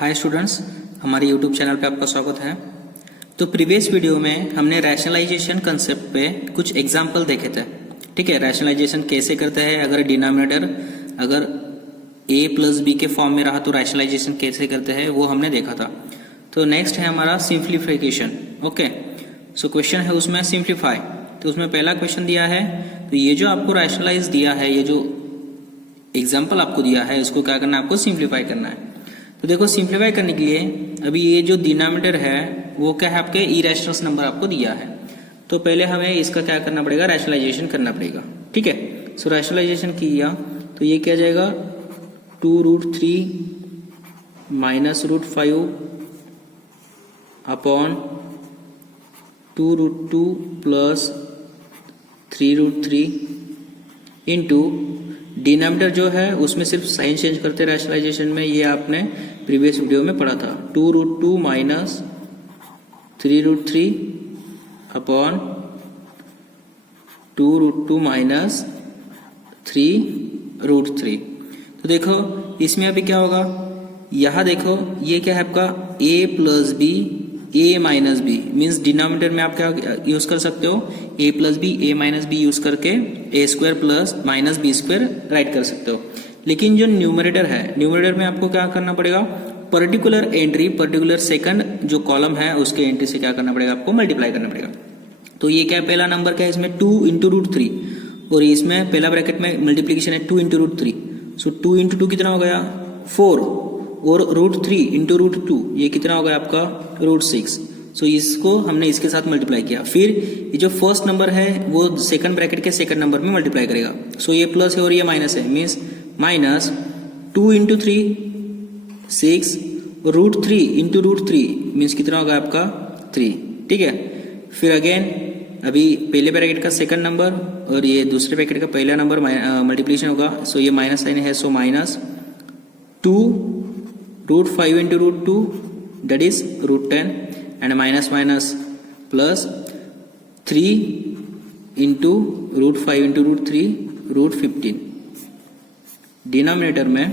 Hi students, हमारे YouTube channel पे आपका स्वागत है। तो प्रीवियस वीडियो में हमने रैशनलाइजेशन कंसेप्ट पे कुछ एग्जाम्पल देखे थे। ठीक है, रैशनलाइजेशन कैसे करते हैं, अगर डिनोमिनेटर अगर a प्लस बी के फॉर्म में रहा तो रैशनलाइजेशन कैसे करते हैं वो हमने देखा था। तो नेक्स्ट है हमारा सिंप्लीफिकेशन। ओके, सो क्वेश्चन है उसमें सिंप्लीफाई। तो उसमें पहला क्वेश्चन दिया है, तो ये जो आपको रैशनलाइज दिया है, ये जो एग्जाम्पल आपको दिया है, इसको क्या करना है, आपको सिंप्लीफाई करना है। तो देखो, सिंप्लीफाई करने के लिए अभी ये जो डिनोमिनेटर है वो क्या है, आपके इरेशनल नंबर आपको दिया है। तो पहले हमें इसका क्या करना पड़ेगा, रैशनलाइजेशन करना पड़ेगा। ठीक है, सो रैशनलाइजेशन किया तो ये क्या जाएगा, 2√3 minus √5 upon 2√2 plus 3√3 into denominator जो है उसमें सिर्फ साइन चेंज करते हैं रैशनलाइजेशन में। ये आपने प्रीवियस वीडियो में पढ़ा था। 2√2 माइनस 3√3 अपॉन 2√2 माइनस 3√3। तो देखो इसमें अभी क्या होगा, यहां देखो ये क्या है आपका a plus b a minus b, means denominator में आप क्या यूज कर सकते हो, a plus b a minus b use करके a square plus minus b square right कर सकते हो। लेकिन जो न्यूमरेटर है, न्यूमरेटर में आपको क्या करना पड़ेगा, पर्टिकुलर एंट्री, पर्टिकुलर सेकंड जो कॉलम है उसके एंट्री से क्या करना पड़ेगा, आपको मल्टीप्लाई करना पड़ेगा। तो ये क्या है, पहला नंबर क्या है इसमें 2 इंटू √3, और इसमें पहला ब्रैकेट में मल्टीप्लीकेशन है 2 इंटू √3। सो 2 इंटू 2 कितना हो गया 4, और √3 इंटू √2 ये कितना हो गया आपका √6। सो इसको हमने इसके साथ मल्टीप्लाई किया। फिर ये जो फर्स्ट नंबर है वो सेकंड ब्रैकेट के सेकंड नंबर में मल्टीप्लाई करेगा। सो ये प्लस है और ये माइनस है, means minus 2 into 3 6, √3 into √3 means कितना होगा आपका 3। ठीक है, फिर अगेन अभी पहले ब्रैकेट का सेकंड नंबर और ये दूसरे ब्रैकेट का पहला नंबर मल्टीप्लिकेशन होगा। सो ये माइनस साइन है, so minus 2√5 into √2 that is √10 and minus minus plus 3 into √5 into √3 √15। Denominator में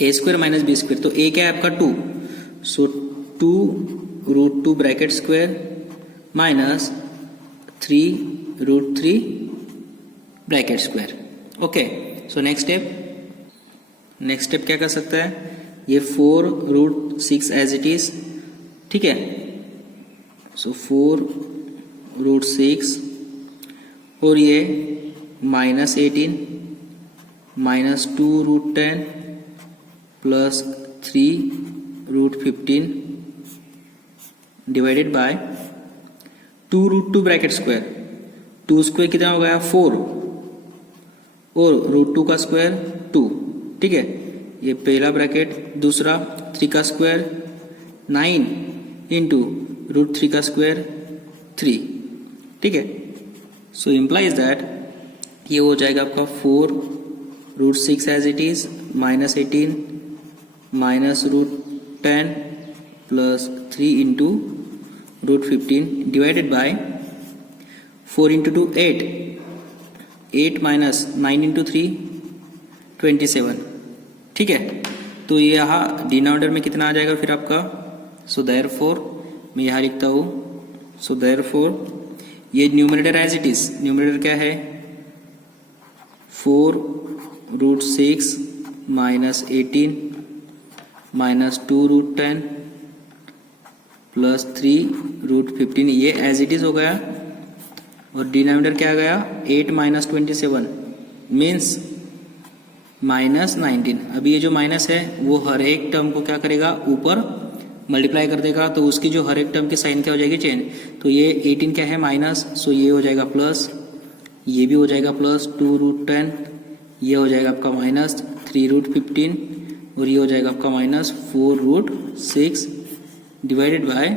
a square minus b square, तो a क्या है आपका 2, सो 2√2 bracket square minus 3√3 bracket square. Okay, so next step क्या कर सकता है, ये 4√6 एज इट इज। ठीक है, सो 4√6 और ये minus 18 minus 2√10 plus 3√15 divided by 2√2 bracket square, 2 square कितना हो गया 4 और √2 का स्क्वायर 2। ठीक है, ये पहला ब्रैकेट, दूसरा 3 का स्क्वायर 9 इंटू √3 का स्क्वायर 3। ठीक है, सो इम्प्लाइज दैट ये हो जाएगा आपका 4√6 as it is minus 18 minus √10 plus 3 into √15 divided by 4 into 2 8 minus 9 into 3 27। ठीक है, तो ये यहाँ डिनोमिनेटर में कितना आ जाएगा फिर आपका, सो देयरफॉर मैं यहाँ लिखता हूँ, सो देयरफॉर ये numerator as it is, numerator क्या है 4√6 माइनस 18 माइनस 2√10 प्लस 3√15 ये एज इट इज हो गया, और डिनोमिनेटर क्या आ गया 8 माइनस 27 मीन्स माइनस 19। अभी ये जो माइनस है वो हर एक टर्म को क्या करेगा, ऊपर मल्टीप्लाई कर देगा, तो उसकी जो हर एक टर्म की साइन क्या हो जाएगी, चेंज। तो ये 18 क्या है माइनस, सो ये हो जाएगा प्लस, ये भी हो जाएगा प्लस 2√10, ये हो जाएगा आपका माइनस 3√15 और ये हो जाएगा आपका minus 4√6 divided by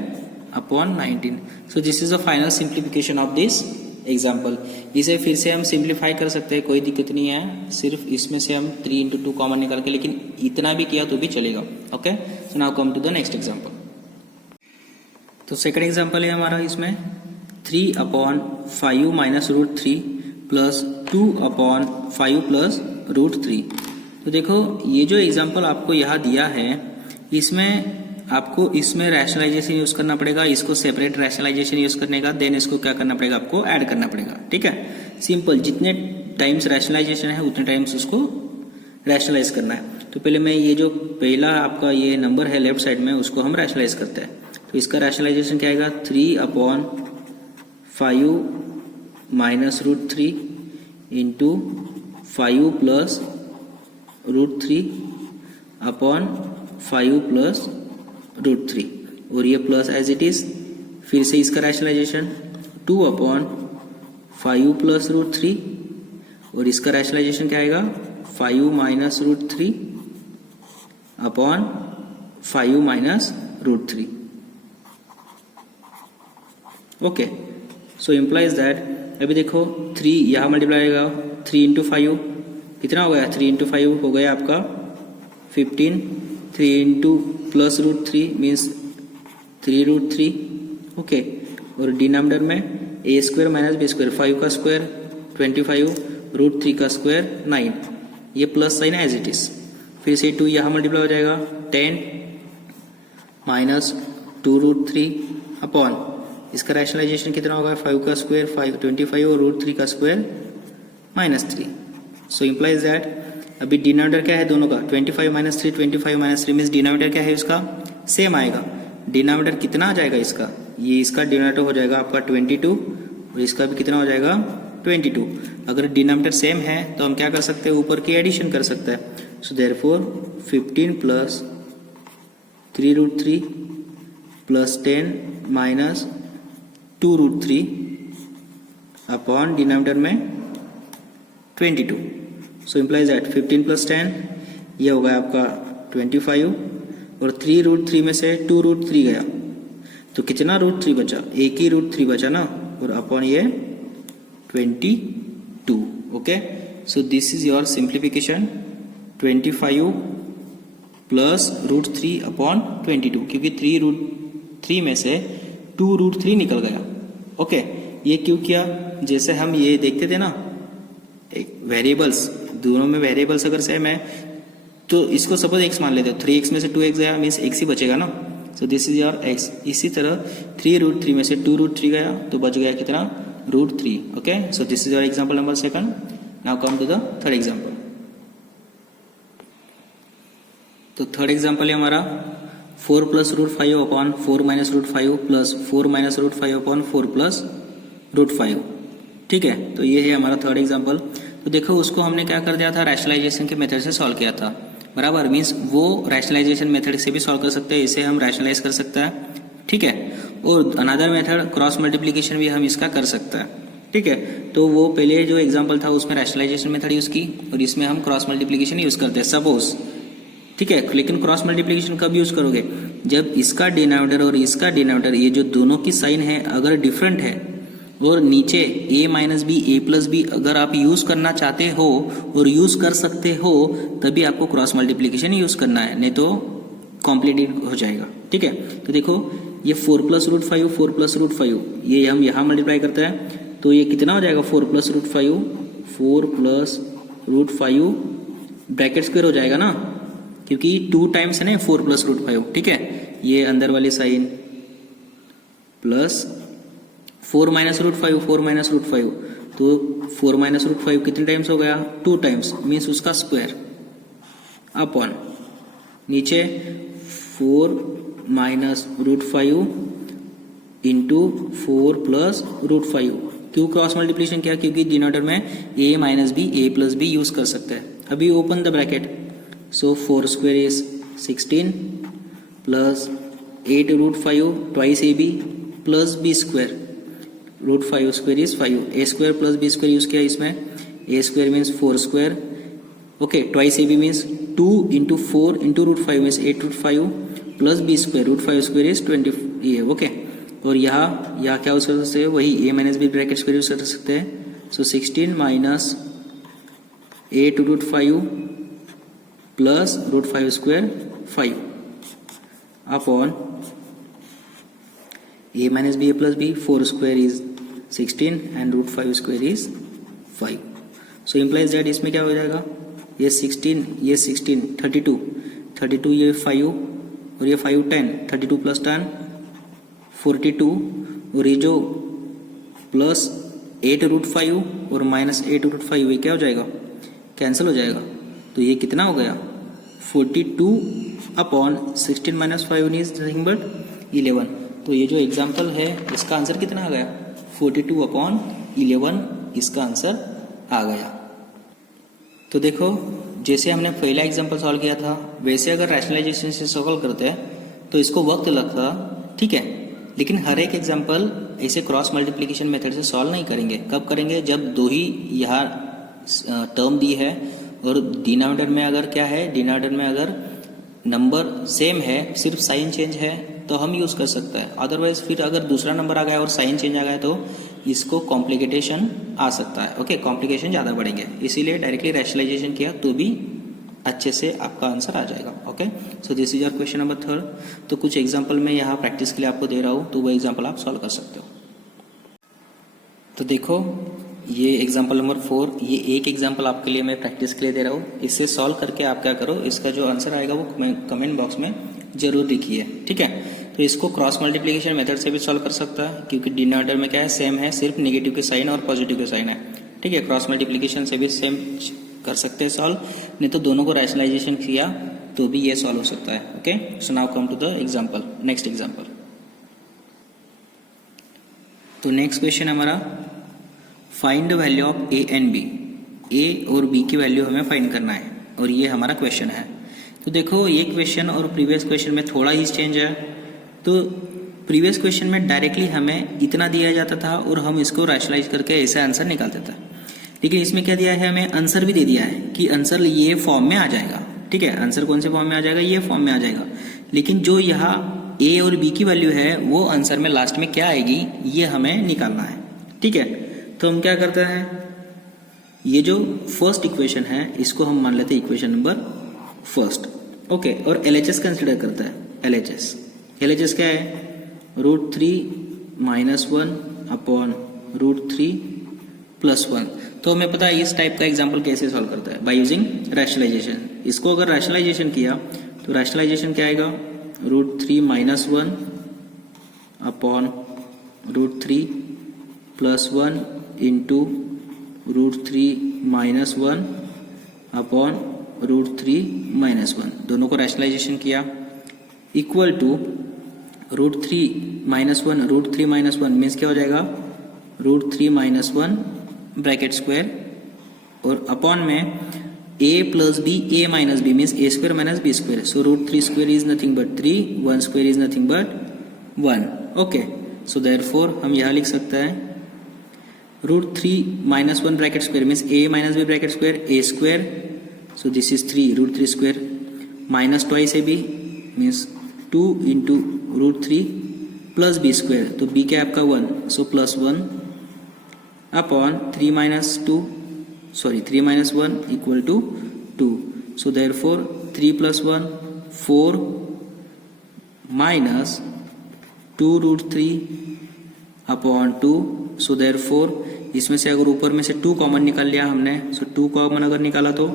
upon 19। So this is the final simplification of this example. इसे फिर से हम सिंप्लीफाई कर सकते हैं, कोई दिक्कत नहीं है, सिर्फ इसमें से हम 3 इंटू 2 कॉमन निकाल के, लेकिन इतना भी किया तो भी चलेगा। Okay, so now come to the next example. तो सेकंड एग्जाम्पल है हमारा, इसमें 3/5 माइनस √3 प्लस 2/5 प्लस √3। तो देखो ये जो एग्जाम्पल आपको यहाँ दिया है इसमें आपको इसमें रैशनलाइजेशन यूज करना पड़ेगा, इसको सेपरेट रैशनलाइजेशन यूज करने का, देन इसको क्या करना पड़ेगा, आपको ऐड करना पड़ेगा। ठीक है, सिंपल, जितने टाइम्स रैशनलाइजेशन है उतने टाइम्स उसको रैशनलाइज करना है। तो पहले मैं ये जो पहला आपका ये नंबर है लेफ्ट साइड में उसको हम रैशनलाइज करते हैं। तो इसका रैशनलाइजेशन क्या आएगा, 3/5 minus root 3 into 5 plus root 3 upon 5 plus root 3, और ये प्लस एज इट इज। फिर से इसका रैशनलाइजेशन 2/5 प्लस रूट 3, और इसका रैशनलाइजेशन क्या आएगा, 5 minus root 3 upon 5 minus root 3। Okay, so implies that, अभी देखो 3 यहाँ मल्टीप्लाई होगा, 3 इंटू 5 कितना हो गया, 3 इंटू 5 हो गया आपका 15, 3 into plus root 3 means 3 root 3। Okay, और डिनोमिनेटर में a square minus b square, 5 का स्क्वायर 25, रूट 3 का स्क्वायर 9, ये plus sign as it is. फिर से 2 यहाँ मल्टीप्लाई हो जाएगा, 10 माइनस 2 रूट 3 अपॉन, इसका रैशनलाइजेशन कितना होगा, 5 का स्क्वायर 25 और रूट 3 का स्क्वायर -3। सो इम्प्लाइज दैट, अभी डिनोमिनेटर क्या है दोनों का, 25 माइनस 3, 25 माइनस 3 मीन्स डिनोमिनेटर क्या है उसका सेम आएगा। डिनोमिनेटर कितना आ जाएगा इसका, ये इसका डिनोमिनेटर हो जाएगा आपका 22, और इसका भी कितना हो जाएगा 22। अगर डिनोमिनेटर सेम है तो हम क्या कर सकते हैं, ऊपर की एडिशन कर सकते हैं। So therefore 15 plus 3 root 3 plus 10 minus 2 root 3 upon denominator में 22। सो इम्प्लाइज दैट 15 प्लस 10 ये होगा आपका 25, और 3 रूट 3 में से 2 रूट 3 गया तो कितना रूट 3 बचा, एक ही रूट 3 बचा ना, और अपॉन ये 22। Okay, so this is your simplification, 25 plus root 3 upon 22, क्योंकि 3 रूट 3 में से 2 रूट 3 निकल गया। ओके, ये क्यों किया, जैसे हम ये देखते थे ना, एक वेरिएबल्स, दोनों में वेरिएबल्स अगर सेम है तो इसको सपोज x मान लेते हो, 3x में से 2x गया मीन्स x ही बचेगा ना। सो दिस इज योर x। इसी तरह 3 रूट 3 में से 2 रूट 3 गया तो बच गया कितना, root 3। Okay, so this is your example number 2। Now come to the third example. तो थर्ड एग्जाम्पल है हमारा 4 plus root 5 upon 4 minus root 5 plus 4 minus root 5 upon 4 plus root 5। ठीक है, तो ये है हमारा थर्ड एग्जाम्पल। तो देखो उसको हमने क्या कर दिया था, रैशनलाइजेशन के मेथड से सॉल्व किया था, बराबर। मीन्स वो रैशनलाइजेशन मेथड से भी सॉल्व कर सकते हैं, इसे हम रैशनलाइज कर सकते हैं। ठीक है, और अनदर मेथड क्रॉस मल्टीप्लिकेशन भी हम इसका कर सकते हैं। ठीक है, तो वो पहले जो एग्जाम्पल था उसमें रैशनलाइजेशन मेथड यूज की, और इसमें हम क्रॉस मल्टीप्लिकेशन यूज करते हैं सपोज। ठीक है, लेकिन क्रॉस मल्टीप्लिकेशन कब यूज करोगे, जब इसका डिनोमिनेटर और इसका डिनोमिनेटर, ये जो दोनों की साइन है अगर डिफरेंट है, और नीचे a minus b a plus b अगर आप यूज करना चाहते हो और यूज कर सकते हो, तभी आपको क्रॉस मल्टीप्लिकेशन यूज करना है, नहीं तो कॉम्प्लिकेटेड हो जाएगा। ठीक है, तो देखो ये 4 प्लस रूट 5, 4 प्लस रूट 5, ये हम यहाँ मल्टीप्लाई करते हैं तो ये कितना हो जाएगा, 4 plus root 5, 4 plus root 5 bracket square हो जाएगा ना, क्योंकि 2 टाइम्स है ना 4 प्लस रूट 5। ठीक है, ये अंदर वाली sign plus 4 minus root 5, 4 minus root 5, तो 4 माइनस रूट 5 कितने टाइम्स हो गया, 2 टाइम्स, मीन्स उसका स्क्वायर अपॉन नीचे 4 minus root 5 into 4 plus root 5। क्यों क्रॉस मल्टीप्लिकेशन किया, क्योंकि डिनोमिनेटर में a minus b a plus b use कर सकते हैं। अभी open the bracket, so 4 square is 16 plus 8 root 5 twice a b plus b square, root 5 square is 5, a square plus b square use किया इसमें, a square means 4 square, okay, twice a b means 2 into 4 into root 5 means 8 root 5 plus b square, root 5 square is 20 ये। Okay, और यहाँ क्या use कर सकते हैं, वही a minus b bracket square use कर सकते हैं। So 16 minus 8 root 5 plus root 5 square 5 upon a minus b plus b, 4 square is 16 and root 5 square is 5. So implies that इसमें क्या हो जाएगा, ये 16 32 ये 5 और ये 5 10, 32 प्लस 10 42, और ये जो प्लस 8√5 और माइनस 8√5 ये क्या हो जाएगा, कैंसिल हो जाएगा। तो ये कितना हो गया 42/16 माइनस 5 इज नथिंग बट 11। तो ये जो एग्जाम्पल है इसका आंसर कितना आ गया 42/11 इसका आंसर आ गया। तो देखो जैसे हमने पहला एग्जाम्पल सॉल्व किया था वैसे अगर रैशनलाइजेशन से सॉल्व करते हैं तो इसको वक्त लगता, ठीक है, लेकिन हर एक एग्जाम्पल ऐसे क्रॉस मल्टीप्लिकेशन मेथड से सॉल्व नहीं करेंगे। कब करेंगे, जब दो ही यहाँ टर्म दी है और डिनोमिनेटर में अगर क्या है, डिनोमिनेटर में अगर नंबर सेम है सिर्फ साइन चेंज है तो हम यूज कर सकते हैं। अदरवाइज फिर अगर दूसरा नंबर आ गया और साइन चेंज आ गया तो इसको कॉम्प्लिकेशन आ सकता है। ओके, कॉम्प्लिकेशन ज़्यादा बढ़ेंगे, इसीलिए डायरेक्टली रैशनलाइजेशन किया तो भी अच्छे से आपका आंसर आ जाएगा। Okay, so this is your question number 3। तो कुछ एग्जाम्पल मैं यहाँ प्रैक्टिस के लिए आपको दे रहा हूँ तो वो एग्जाम्पल आप सॉल्व कर सकते हो। तो देखो ये एग्जाम्पल नंबर 4, ये एक एग्जाम्पल आपके लिए मैं प्रैक्टिस के लिए दे रहा हूँ। इससे सॉल्व करके आप क्या करो, इसका जो आंसर आएगा वो कमेंट बॉक्स में जरूर लिखिए, ठीक है। तो इसको क्रॉस मल्टीप्लिकेशन मेथड से भी सॉल्व कर सकता है क्योंकि डिनोमिनेटर में क्या है, सेम है, सिर्फ नेगेटिव के साइन और पॉजिटिव के साइन है, ठीक है। क्रॉस मल्टीप्लिकेशन से भी सेम कर सकते हैं सॉल्व, नहीं तो दोनों को रैशनलाइजेशन किया तो भी ये सॉल्व हो सकता है। Okay, so now come to the example, next example. तो नेक्स्ट क्वेश्चन हमारा find the value of A and B. A और बी की वैल्यू हमें फाइंड करना है और ये हमारा क्वेश्चन है। तो देखो ये क्वेश्चन और प्रीवियस क्वेश्चन में थोड़ा ही चेंज है। तो प्रीवियस क्वेश्चन में डायरेक्टली हमें इतना दिया जाता था और हम इसको रैशनलाइज करके ऐसा आंसर निकालते थे, लेकिन इसमें क्या दिया है, हमें आंसर भी दे दिया है कि आंसर ये फॉर्म में आ जाएगा, ठीक है। आंसर कौन से फॉर्म में आ जाएगा, ये फॉर्म में आ जाएगा, लेकिन जो यहाँ ए और बी की वैल्यू है वो आंसर में लास्ट में क्या आएगी ये हमें निकालना है, ठीक है। तो हम क्या करते हैं, ये जो फर्स्ट इक्वेशन है इसको हम मान लेते हैं इक्वेशन नंबर फर्स्ट, ओके। और LHS कंसिडर करता है, LHS क्या है, √3 - 1/√3 + 1। तो हमें पता है इस टाइप का एग्जाम्पल कैसे सॉल्व करता है, बाय यूजिंग रैशनलाइजेशन। इसको अगर रैशनलाइजेशन किया तो रैशनलाइजेशन क्या आएगा, √3 - 1/√3 + 1 × √3 - 1/√3 - 1, दोनों को रैशनलाइजेशन किया, इक्वल टू √3 - 1 मीन्स क्या हो जाएगा, √3 - 1 ब्रैकेट स्क्वायर और अपॉन में a + b, a - b means a² - b²। So √3² is nothing but 3, 1² is nothing but 1, okay. So therefore हम यहाँ लिख सकते हैं √3 - 1 bracket square means a - b bracket square a², so this is 3 √3² minus twice ab means 2 × √3 + b², तो b क्या है आपका 1, so +1 upon 3 - 1 equal to 2। So therefore 3 + 1 4 minus 2 √3 upon 2। So therefore इसमें से अगर ऊपर में से 2 कॉमन निकाल लिया हमने, सो 2 कॉमन अगर निकाला तो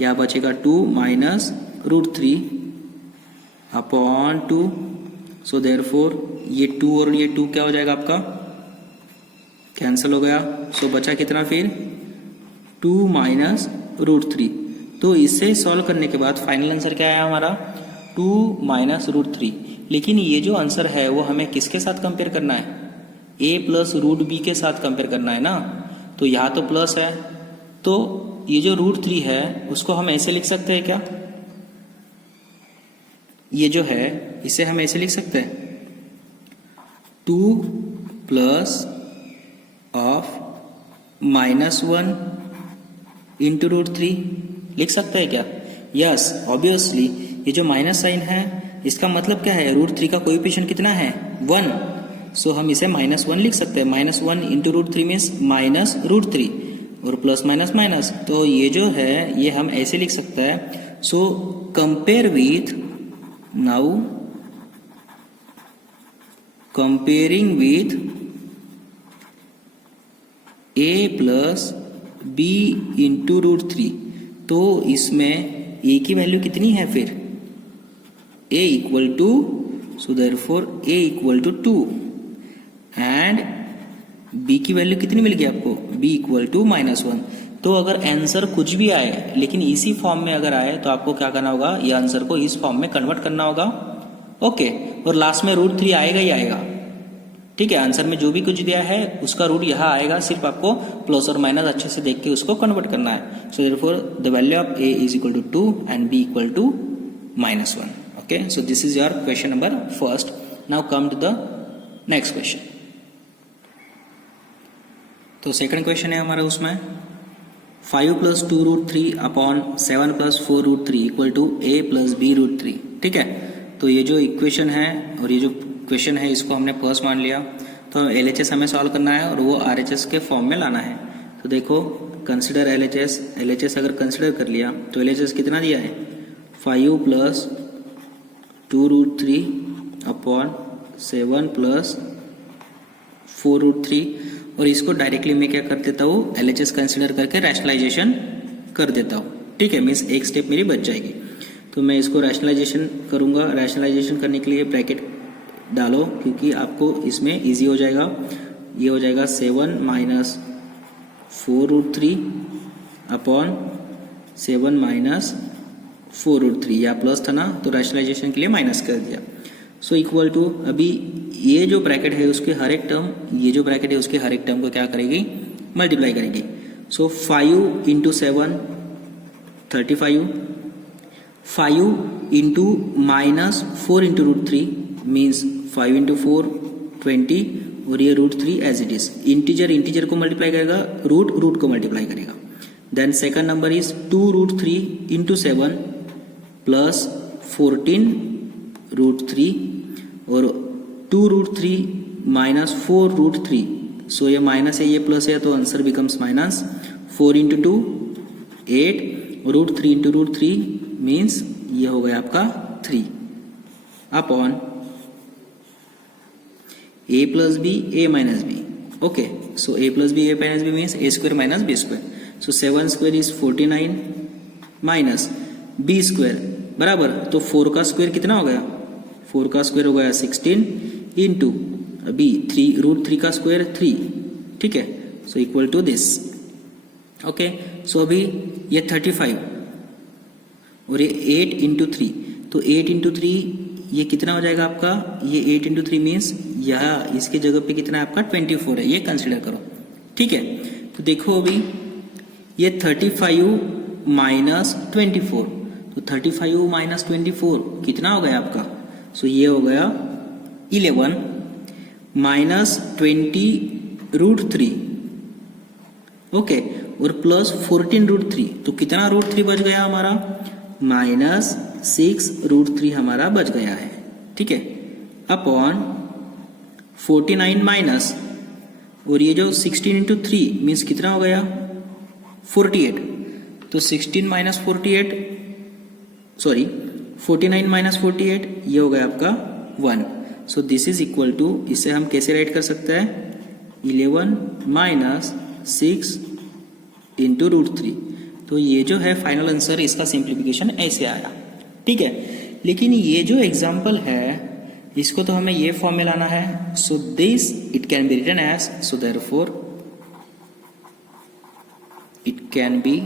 यहाँ बचेगा 2 माइनस √3 अपॉन 2। सो देयरफॉर ये 2 और ये 2 क्या हो जाएगा आपका, कैंसिल हो गया। सो बचा कितना फिर 2 माइनस √3। तो इससे सॉल्व करने के बाद फाइनल आंसर क्या आया हमारा, 2 माइनस √3। लेकिन ये जो आंसर है वो हमें किसके साथ कंपेयर करना है, a + √b के साथ कंपेयर करना है ना। तो यहाँ तो प्लस है, तो ये जो √3 है उसको हम ऐसे लिख सकते हैं क्या, ये जो है इसे हम ऐसे लिख सकते हैं 2 + -1 × √3 लिख सकते हैं क्या, यस ऑब्वियसली। ये जो माइनस साइन है इसका मतलब क्या है, √3 का कोएफिशिएंट कितना है 1, सो हम इसे -1 लिख सकते हैं। -1 × √3 मीन्स -√3 और प्लस माइनस माइनस, तो ये जो है ये हम ऐसे लिख सकते हैं। So compare with, now comparing with a + b × √3, तो इसमें a की वैल्यू कितनी है फिर a equal to, so therefore a equal to 2 and b की वैल्यू कितनी मिल गई आपको, b इक्वल टू -1। तो अगर आंसर कुछ भी आए लेकिन इसी फॉर्म में अगर आए तो आपको क्या करना होगा, ये आंसर को इस फॉर्म में कन्वर्ट करना होगा। ओके, और लास्ट में √3 आएगा ही आएगा। ठीक है, आंसर में जो भी कुछ दिया है उसका रूट यहाँ आएगा, सिर्फ आपको प्लस और माइनस अच्छे से देख के उसको कन्वर्ट करना है। So therefore the value of a is equal to 2 and b equal to -1। Okay, so this is your question number first. Now come to the next question. तो सेकंड क्वेश्चन है हमारा, उसमें 5 + 2√3 upon 7 + 4√3 equal to a + b√3। ठीक है, तो ये जो equation है और ये जो क्वेश्चन है इसको हमने फर्स्ट मान लिया। तो LHS हमें सॉल्व करना है और वो RHS के फॉर्म में लाना है। तो देखो, कंसिडर LHS अगर कंसिडर कर लिया तो LHS कितना दिया है, 5 + 2√3 अपॉन 7 + 4√3, और इसको डायरेक्टली मैं क्या कर देता हूँ, LHS कंसिडर करके रैशनलाइजेशन कर देता हूँ। ठीक है, मीन्स एक स्टेप मेरी बच जाएगी। तो मैं इसको रैशनलाइजेशन करूँगा। रैशनलाइजेशन करने के लिए ब्रैकेट डालो क्योंकि आपको इसमें इजी हो जाएगा। ये हो जाएगा 7 - 4√3 अपॉन 7 - 4√3, या प्लस था ना तो रैशनलाइजेशन के लिए माइनस कर दिया। सो इक्वल टू, अभी ये जो ब्रैकेट है उसके हर एक टर्म, ये जो ब्रैकेट है उसके हर एक टर्म को क्या करेगी, मल्टीप्लाई करेगी। सो 5 × 7 35, 5 × -4 × √3 मीन्स 5 × 4 20, और ये √3 एज इट इज। इंटीजर को मल्टीप्लाई करेगा, रूट को मल्टीप्लाई करेगा। Then second number is 2√3 × 7 plus 14 √3, और 2√3 - 4√3। सो ये माइनस है, ये प्लस है, तो आंसर बिकम्स -4 × 2 8, √3 × √3 मीन्स ये हो गया आपका 3 upon a + b a - b। Okay, so a + b a - b means a² - b²। So 7² is 49 minus b² बराबर, तो 4 का स्क्वायर कितना हो गया, 4 का स्क्वायर हो गया 16 इंटू b 3, √3 का स्क्वायर 3। ठीक है, so equal to this. Okay, so अभी ये 35 और ये 8 × 3, तो 8 × 3 ये कितना हो जाएगा आपका, ये 8 × 3 मीन्स यहाँ इसके जगह पे कितना है आपका 24 है, ये कंसिडर करो। ठीक है, तो देखो अभी ये 35 - 24, तो 35 - 24 कितना हो गया आपका, सो ये हो गया 11 - 20 √3। ओके, और प्लस 14 √3, तो कितना √3 बच गया हमारा, -6 √3 हमारा बच गया है। ठीक है, अपॉन 49 माइनस, और ये जो 16 × 3 मीन्स कितना हो गया 48, तो 16 - 48 सॉरी 49 - 48 ये हो गया आपका 1। So this is equal to, इसे हम कैसे राइट कर सकते हैं, 11 - 6 × √3। तो ये जो है फाइनल आंसर, इसका सिंप्लीफिकेशन ऐसे आया। ठीक है, लेकिन ये जो एग्जाम्पल है इसको तो हमें ये फॉर्म में लाना है। So this it can be written as, so therefore it can be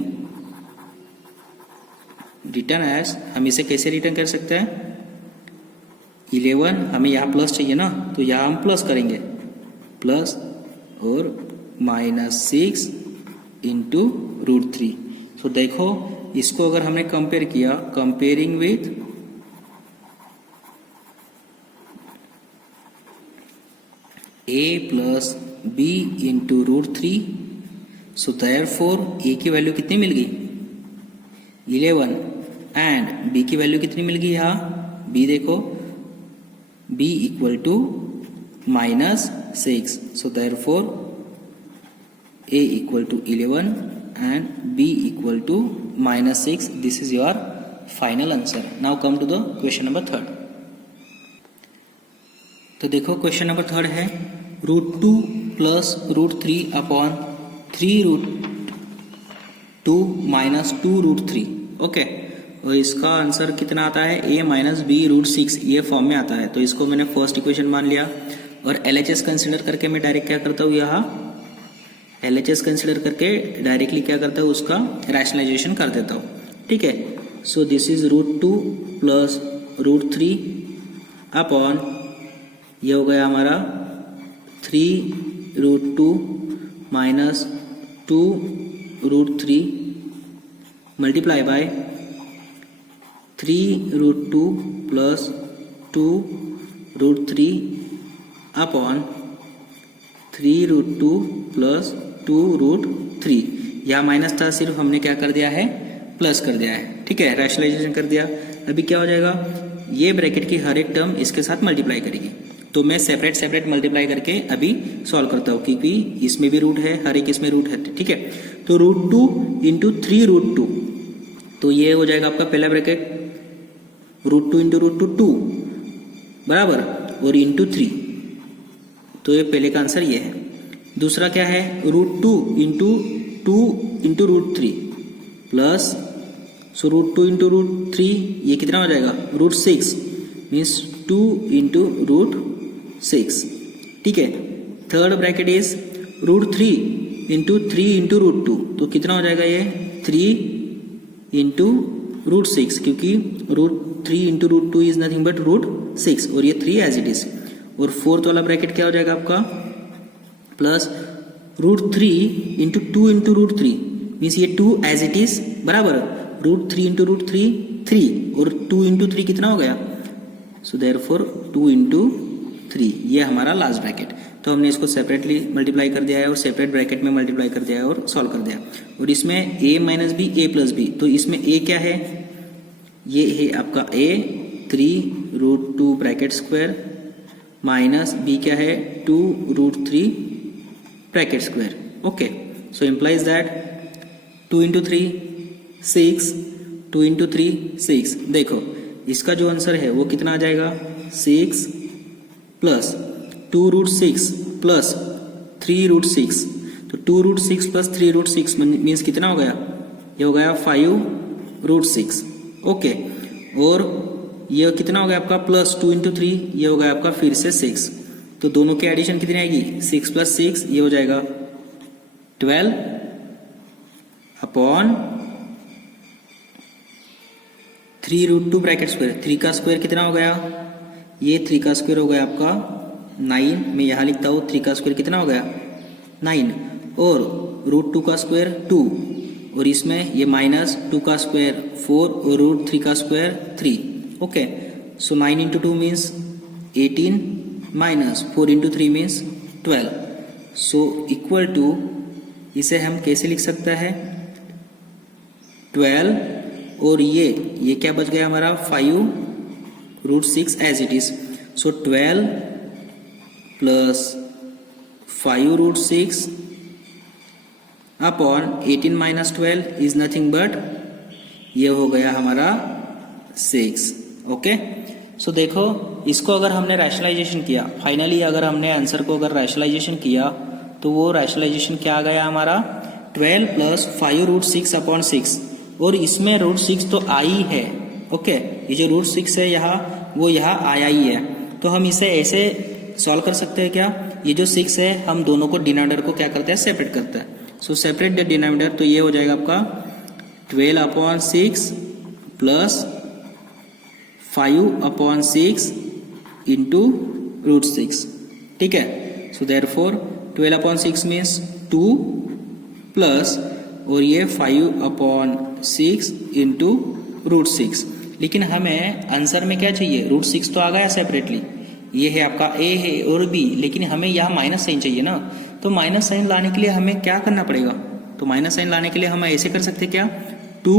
written as, हम इसे कैसे रिटर्न कर सकते हैं, 11 हमें यहाँ प्लस चाहिए ना, तो यहाँ हम प्लस करेंगे, प्लस और -6 × √3। तो देखो इसको अगर हमने कंपेयर किया, comparing with a + b × √3, so therefore a की वैल्यू कितनी मिल गई 11 एंड b की वैल्यू कितनी मिल गई, यहाँ b देखो, b equal to -6, so therefore a equal to 11 and b equal to -6। This is your final answer. Now come to the question number 3। तो देखो क्वेश्चन नंबर 3 है √2 + √3 अपॉन 3 √2 - 2 √3। ओके, और इसका आंसर कितना आता है, a माइनस बी रूट 6, ये form में आता है। तो इसको मैंने फर्स्ट इक्वेशन मान लिया और LHS कंसिडर करके मैं डायरेक्ट क्या करता हूँ, यहाँ LHS कंसिडर करके डायरेक्टली क्या करता हूँ, उसका रैशनलाइजेशन कर देता हूँ। ठीक है, so this is √2 plus √3 upon ये हो गया हमारा 3√2 minus 2√3 multiply by 3√2 plus 2√3 upon 3√2 plus 2√3। यहाँ माइनस था, सिर्फ हमने क्या कर दिया है, प्लस कर दिया है। ठीक है, रैशनलाइजेशन कर दिया। अभी क्या हो जाएगा, ये ब्रैकेट की हर एक टर्म इसके साथ मल्टीप्लाई करेगी। तो मैं सेपरेट सेपरेट मल्टीप्लाई करके अभी सॉल्व करता हूँ, क्योंकि इसमें भी रूट है, हर एक इसमें रूट है। ठीक है, तो √2 इंटू 3√2, तो ये हो जाएगा आपका पहला ब्रैकेट, √2 इंटू √2 बराबर, और इंटू 3, तो ये पहले का आंसर ये है। दूसरा क्या है, √2 इंटू 2 इंटू √3 प्लस, सो √2 इंटू √3 ये कितना हो जाएगा, √6 मीन्स 2 इंटू √6। ठीक है, third bracket is √3 into 3 into √2, तो कितना हो जाएगा ये 3 इंटू √6, क्योंकि √3 इंटू √2 इज नथिंग बट √6 और ये 3 एज इट इज। और फोर्थ वाला ब्रैकेट क्या हो जाएगा आपका, प्लस √3 इंटू 2 इंटू √3 मीन्स ये 2 एज इट इज बराबर, √3 इंटू √3 3 और 2 इंटू 3 कितना हो गया, सो देयरफॉर 2 इंटू 3, ये हमारा लास्ट ब्रैकेट। तो हमने इसको सेपरेटली मल्टीप्लाई कर दिया है और सेपरेट ब्रैकेट में मल्टीप्लाई कर दिया है और सॉल्व कर दिया। और इसमें a minus b a plus b, तो इसमें a क्या है, ये है आपका a 3√2 bracket square minus b क्या है 2√3 bracket square. Okay, so implies that 2 into 3 6, 2 into 3 6। देखो इसका जो आंसर है वो कितना आ जाएगा, 6 प्लस 2√6 प्लस 3√6, तो 2√6 प्लस 3√6 मीन्स कितना हो गया, ये हो गया 5√6। ओके, और ये कितना हो गया आपका, प्लस 2 इंटू 3, ये हो गया आपका फिर से 6, तो दोनों की एडिशन कितनी आएगी, 6 प्लस 6 ये हो जाएगा 12 अपॉन 3√2 ब्रैकेट स्क्वायर। 3 का स्क्वायर कितना हो गया, ये 3 का स्क्वायर हो गया आपका 9, मैं यहाँ लिखता हूँ 3 का स्क्वायर कितना हो गया 9, और √2 का स्क्वायर 2, और इसमें ये माइनस 2 का स्क्वायर 4 और √3 का square 3। Okay, so 9 into 2 means 18 minus 4 into 3 means 12, so equal to, इसे हम कैसे लिख सकते हैं 12, और ये क्या बच गया हमारा 5√6 as it is, so 12 plus 5√6 upon 18 minus 12 is nothing but, ये हो गया हमारा 6। ओके, सो देखो इसको अगर हमने रैशनलाइजेशन किया, फाइनली अगर हमने आंसर को अगर रैशनलाइजेशन किया, तो वो रैशनलाइजेशन क्या आ गया हमारा 12 प्लस 5√6 अपॉन 6, और इसमें √6 तो आई है। ओके, ये जो √6 है यहाँ, वो यहाँ आया ही है, तो हम इसे ऐसे सॉल्व कर सकते हैं क्या, ये जो 6 है हम दोनों को डिनोमिनेटर को क्या करते हैं, सेपरेट करते हैं। सो सेपरेट द डिनोमिनेटर, तो ये हो जाएगा आपका 12 अपॉन 6 प्लस 5 अपॉन 6 इंटू √6। ठीक है, so therefore 12 upon 6 means 2 plus, और ये 5 अपॉन 6 इंटू √6। लेकिन हमें आंसर में क्या चाहिए, √6 तो आ गया सेपरेटली, ये है आपका a है और b, लेकिन हमें यहाँ माइनस साइन चाहिए ना, तो माइनस साइन लाने के लिए हमें क्या करना पड़ेगा, तो माइनस साइन लाने के लिए हम ऐसे कर सकते क्या, 2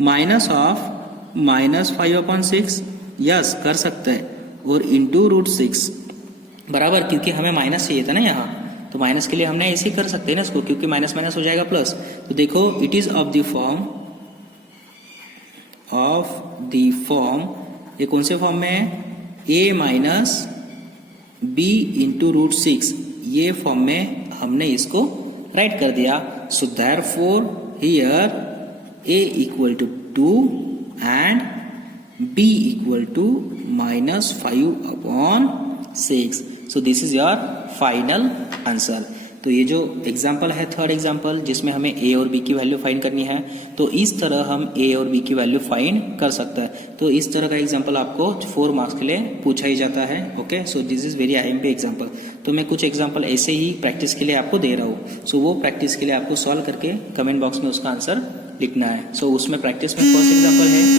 minus of minus 5 upon 6, yes कर सकते हैं, और इंटू √6 बराबर, क्योंकि हमें माइनस चाहिए था ना यहाँ, तो माइनस के लिए हमने ऐसे ही कर सकते हैं ना इसको, क्योंकि माइनस माइनस हो जाएगा प्लस। तो देखो it is of the form, ये कौन से फॉर्म में है, a माइनस बी इंटू √6, ये फॉर्म में हमने इसको राइट कर दिया। So therefore here a equal to 2 and b equal to -5/6. So this is your final answer. तो ये जो एग्जाम्पल है थर्ड एग्जाम्पल जिसमें हमें a और b की वैल्यू फाइंड करनी है, तो इस तरह हम a और b की वैल्यू फाइंड कर सकते हैं. तो इस तरह का एग्जाम्पल आपको 4 मार्क्स के लिए पूछा ही जाता है. Okay, so this is very IMP example. तो मैं कुछ एग्जाम्पल ऐसे ही प्रैक्टिस के लिए आपको दे रहा हूँ. सो वो प्रैक्टिस के लिए आपको सॉल्व करके कमेंट बॉक्स में उसका आंसर लिखना है. सो उसमें प्रैक्टिस में फर्स्ट एग्जाम्पल है,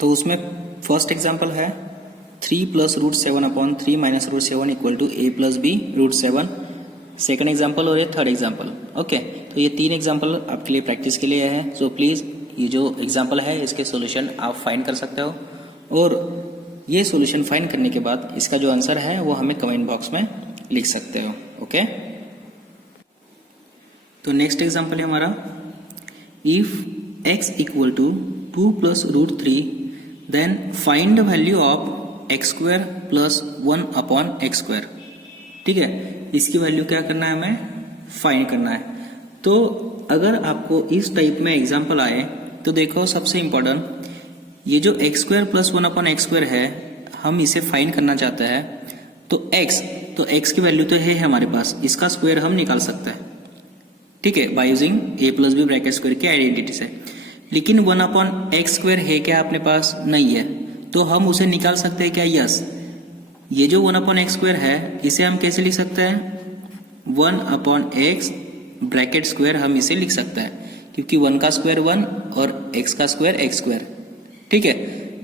तो उसमें फर्स्ट एग्जाम्पल है 3 + √7/3 - √7 equal to a + b √7. Second example और ये थर्ड एग्जाम्पल. ओके, तो ये 3 एग्जाम्पल आपके लिए प्रैक्टिस के लिए है. सो प्लीज़ ये जो एग्जाम्पल है इसके सॉल्यूशन आप फाइंड कर सकते हो, और ये सॉल्यूशन फाइंड करने के बाद इसका जो आंसर है वो हमें कमेंट बॉक्स में लिख सकते हो. ओके, तो नेक्स्ट एग्जाम्पल है हमारा if x equal to 2 + √3 then find the value of x² + 1/x². ठीक है, इसकी वैल्यू क्या करना है, हमें फाइंड करना है. तो अगर आपको इस टाइप में एग्जाम्पल आए तो देखो सबसे इंपॉर्टेंट ये जो x² + 1/x² है, हम इसे फाइंड करना चाहते हैं. तो x की वैल्यू तो है हमारे पास, इसका स्क्वायर हम निकाल सकते हैं. ठीक है, by using a + b bracket square की आइडेंटिटी से. लेकिन 1/x² है क्या अपने पास? नहीं है. तो हम उसे निकाल सकते हैं क्या? यस. ये जो 1/x² है इसे हम कैसे लिख सकते हैं? 1/x ब्रैकेट स्क्वायर हम इसे लिख सकते हैं, क्योंकि 1 का स्क्वायर 1 और x का स्क्वायर x². ठीक है,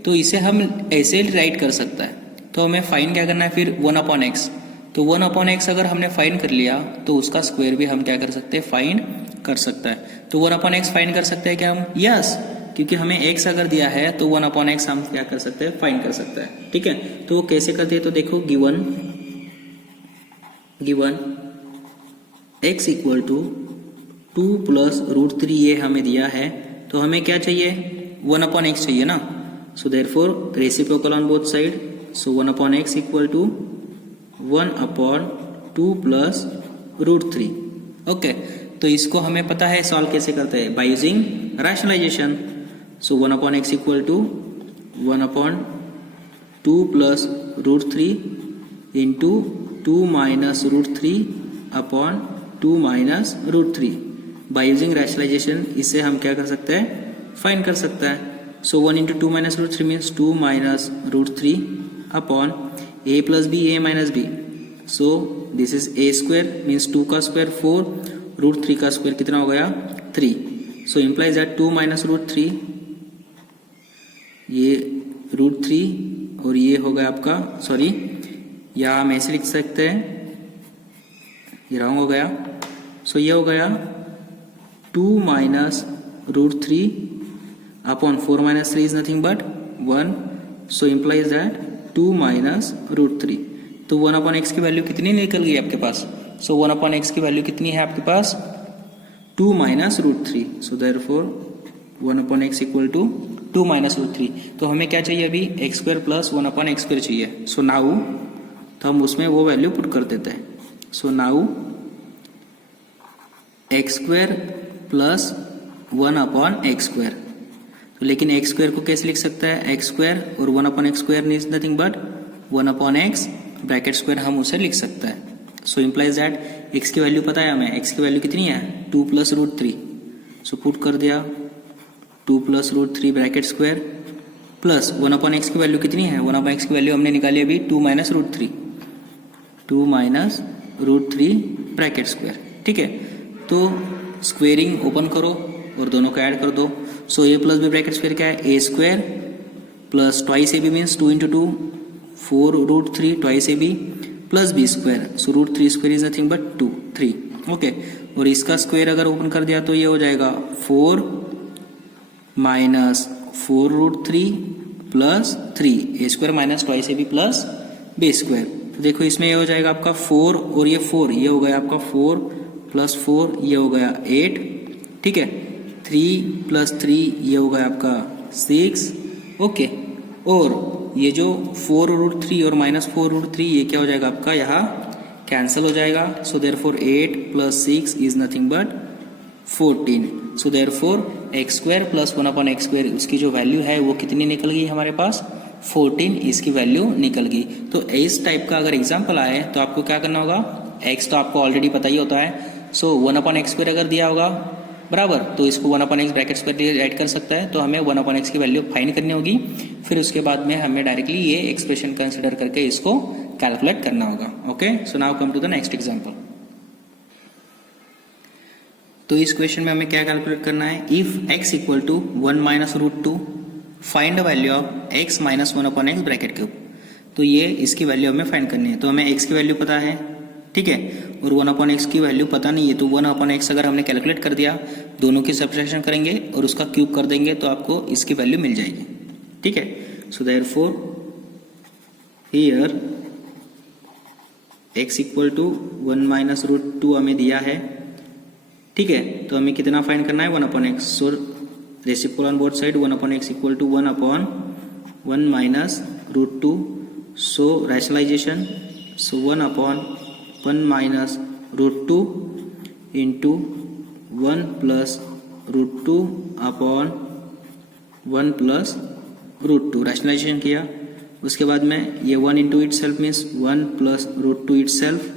तो इसे हम ऐसे राइट कर सकते हैं. तो हमें फाइंड क्या करना है फिर? 1/x. तो 1/x अगर हमने फाइंड कर लिया तो उसका स्क्वायर भी हम क्या कर सकते हैं? फाइंड कर सकता है. तो 1/x फाइंड कर सकते हैं क्या हम? यस, क्योंकि हमें x अगर दिया है तो 1/x हम क्या कर सकते हैं? फाइंड कर सकते हैं. ठीक है, तो वो कैसे करते हैं? तो देखो गिवन x इक्वल टू 2 + √3 ये हमें दिया है, तो हमें क्या चाहिए? 1/x चाहिए ना. So therefore reciprocal on both side. So 1/x equal to 1/2 + √3. Okay, तो इसको हमें पता है सॉल्व कैसे करते हैं, by using rationalization. So 1/x equal to 1/2 + √3 into 2 - √3/2 - √3. By using rationalization इसे हम क्या कर सकते हैं? फाइंड कर सकते हैं. सो 1 × 2 - √3 means 2 - √3 upon a + b a - b. So this is a² means 2 का स्क्वायर 4, √3 का स्क्वायर कितना हो गया? 3. सो इम्प्लाइज दैट 2 - √3 ये √3 और ये हो गया आपका, सॉरी या हम ऐसे लिख सकते हैं, ये रॉन्ग हो गया. सो ये हो गया 2 - √3 upon 4 - 3 is nothing but 1. So implies that 2 - √3. तो 1/x की वैल्यू कितनी निकल गई आपके पास? सो 1/x की वैल्यू कितनी है आपके पास? 2 - √3. So therefore 1/x equal to 2 - √3. तो हमें क्या चाहिए अभी? x² + 1/x² चाहिए. सो नाउ तो हम उसमें वो वैल्यू पुट कर देते हैं. So now x² + 1/x². तो लेकिन x² को कैसे लिख सकता है? x² और 1/x² is nothing but 1/x bracket square हम उसे लिख सकते हैं. सो इम्प्लाइज दैट x की वैल्यू पता है हमें, x की वैल्यू कितनी है? 2 + √3. सो पुट कर दिया 2 + √3 ब्रैकेट स्क्वायर प्लस 1/x की वैल्यू कितनी है? 1/x की वैल्यू हमने निकाली अभी 2 - √3. 2 - √3 ब्रैकेट स्क्वायर. ठीक है, तो स्क्वेयरिंग ओपन करो और दोनों को ऐड कर दो. सो a + b ब्रैकेट स्क्वायर क्या है? a² plus twice ab means 2 × 2 4 √3 twice ab plus b². So √3² is nothing but 2 3. Okay, और इसका स्क्वायर अगर ओपन कर दिया तो ये हो जाएगा 4 - 4 √3 plus 3 a² minus twice ab plus b². तो देखो इसमें ये हो जाएगा आपका 4 और ये 4, ये हो गया आपका 4 + 4 ये हो गया 8. ठीक है, 3 + 3 ये हो गया आपका 6. ओके, और ये जो 4 √3 और -4 √3 ये क्या हो जाएगा आपका? यहाँ कैंसिल हो जाएगा. So therefore 8 + 6 is nothing but 14. So therefore x square plus 1 x square, उसकी जो वैल्यू है वो कितनी निकल गई हमारे पास, 14 इसकी वैल्यू निकल गई। तो इस टाइप का अगर एग्जाम्पल आए तो आपको क्या करना होगा, एक्स तो आपको ऑलरेडी पता ही होता है, सो 1 एक्स स्क्वायर अगर दिया होगा बराबर, तो इसको 1 एक्स ब्रैकेट्स पर ऐड कर सकता है, तो हमें 1 एक्स की वैल्यू फाइंड करनी होगी, फिर उसके बाद में हमें डायरेक्टली ये एक्सप्रेशन कंसिडर करके इसको कैलकुलेट करना होगा। Okay, so now come to the next example. तो इस क्वेश्चन में हमें क्या कैलकुलेट करना है, if x equal to 1 minus root 2 find the value of x minus 1 x bracket cube. तो ये इसकी वैल्यू हमें फाइंड करनी है। तो हमें x की वैल्यू पता है, ठीक है, और 1 एक्स की वैल्यू पता नहीं है, तो 1 एक्स अगर हमने कैलकुलेट कर दिया, दोनों की सब्ट्रैक्शन करेंगे और उसका क्यूब कर देंगे तो आपको इसकी वैल्यू मिल जाएगी, ठीक है। So therefore here x equal to 1 minus root 2 हमें दिया है, ठीक है, तो हमें कितना फाइंड करना है, 1 x. So reciprocal on both side, 1 x equal to 1 minus root 2, so rationalization, so 1 minus root 2 into 1 plus root 2 upon 1 plus root 2, rationalization किया, उसके बाद में ये 1 into itself means 1 plus root 2 itself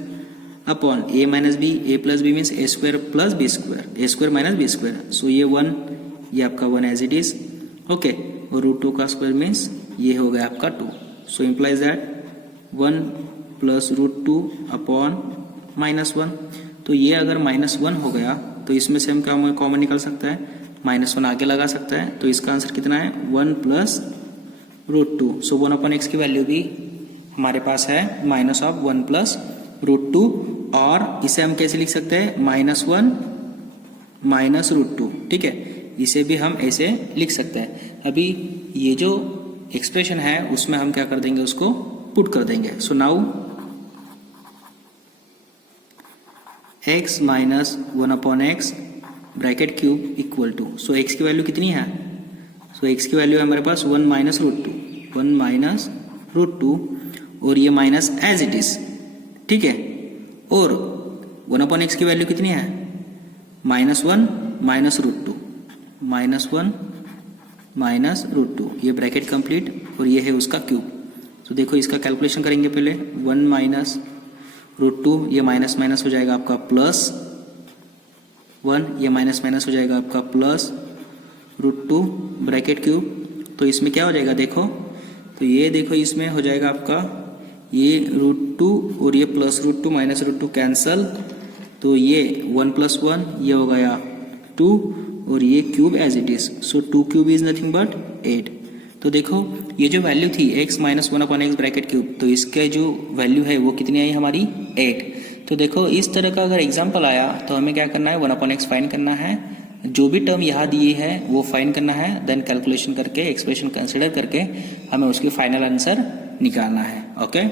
upon a minus b, a plus b means a square plus b square, a square minus b square, सो ये 1, ये आपका 1 as it is, okay, और root 2 का square means ये हो गया आपका 2, so implies that 1 plus root 2 upon -1। तो ये अगर -1 हो गया तो इसमें से हम क्या कॉमन निकल सकता है, -1 आगे लगा सकता है, तो इसका आंसर कितना है, 1 प्लस रूट 2। सो 1 एक्स की वैल्यू भी हमारे पास है माइनस ऑफ 1 प्लस रूट 2, और इसे हम कैसे लिख सकते हैं, -1 माइनस रूट 2, ठीक है, इसे भी हम ऐसे लिख सकते हैं। अभी ये जो एक्सप्रेशन है उसमें हम क्या कर देंगे, उसको पुट कर देंगे। So now x minus 1 x bracket cube equal to, so x की वैल्यू कितनी है, सो x की वैल्यू है हमारे पास 1 माइनस रूट 2, 1 माइनस रूट 2, और ये माइनस एज इट इज, ठीक है, और 1 एक्स की वैल्यू कितनी है, -1 माइनस रूट 2, -1 माइनस रूट 2, ये ब्रैकेट कंप्लीट, और ये है उसका क्यूब। तो देखो इसका कैलकुलेशन करेंगे पहले, 1 माइनस रूट 2, ये माइनस माइनस हो जाएगा आपका +1, ये माइनस माइनस हो जाएगा आपका प्लस रूट 2 ब्रैकेट क्यूब। तो इसमें क्या हो जाएगा देखो, तो ये देखो इसमें हो जाएगा आपका ये रूट 2 और ये plus root 2 minus root 2 cancel, तो ये 1 + 1 ये हो गया 2, और ये cube as it is, so 2 cube is nothing but 8। तो देखो ये जो वैल्यू थी x minus 1 x bracket cube, तो इसके जो वैल्यू है वो कितनी आई हमारी 8। तो देखो इस तरह का अगर एग्जाम्पल आया तो हमें क्या करना है, 1 एक्स फाइंड करना है, जो भी टर्म यहाँ दिए है वो फाइंड करना है, देन कैलकुलेशन करके एक्सप्रेशन कंसिडर करके हमें उसकी फाइनल आंसर निकालना है। ओके,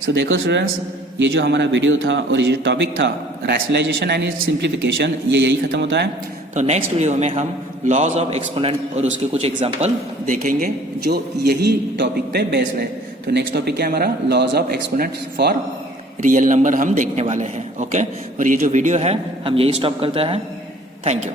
सो देखो स्टूडेंट्स, ये जो हमारा वीडियो था और ये जो टॉपिक था रैशनलाइजेशन एंड सिंप्लीफिकेशन, ये यही खत्म होता है। तो नेक्स्ट वीडियो में हम लॉज ऑफ एक्सपोनेंट और उसके कुछ एग्जांपल देखेंगे जो यही टॉपिक पे बेस्ड है। तो नेक्स्ट टॉपिक है हमारा laws of exponent for real number हम देखने वाले हैं। ओके, और ये जो वीडियो है हम यही स्टॉप करते हैं। Thank you.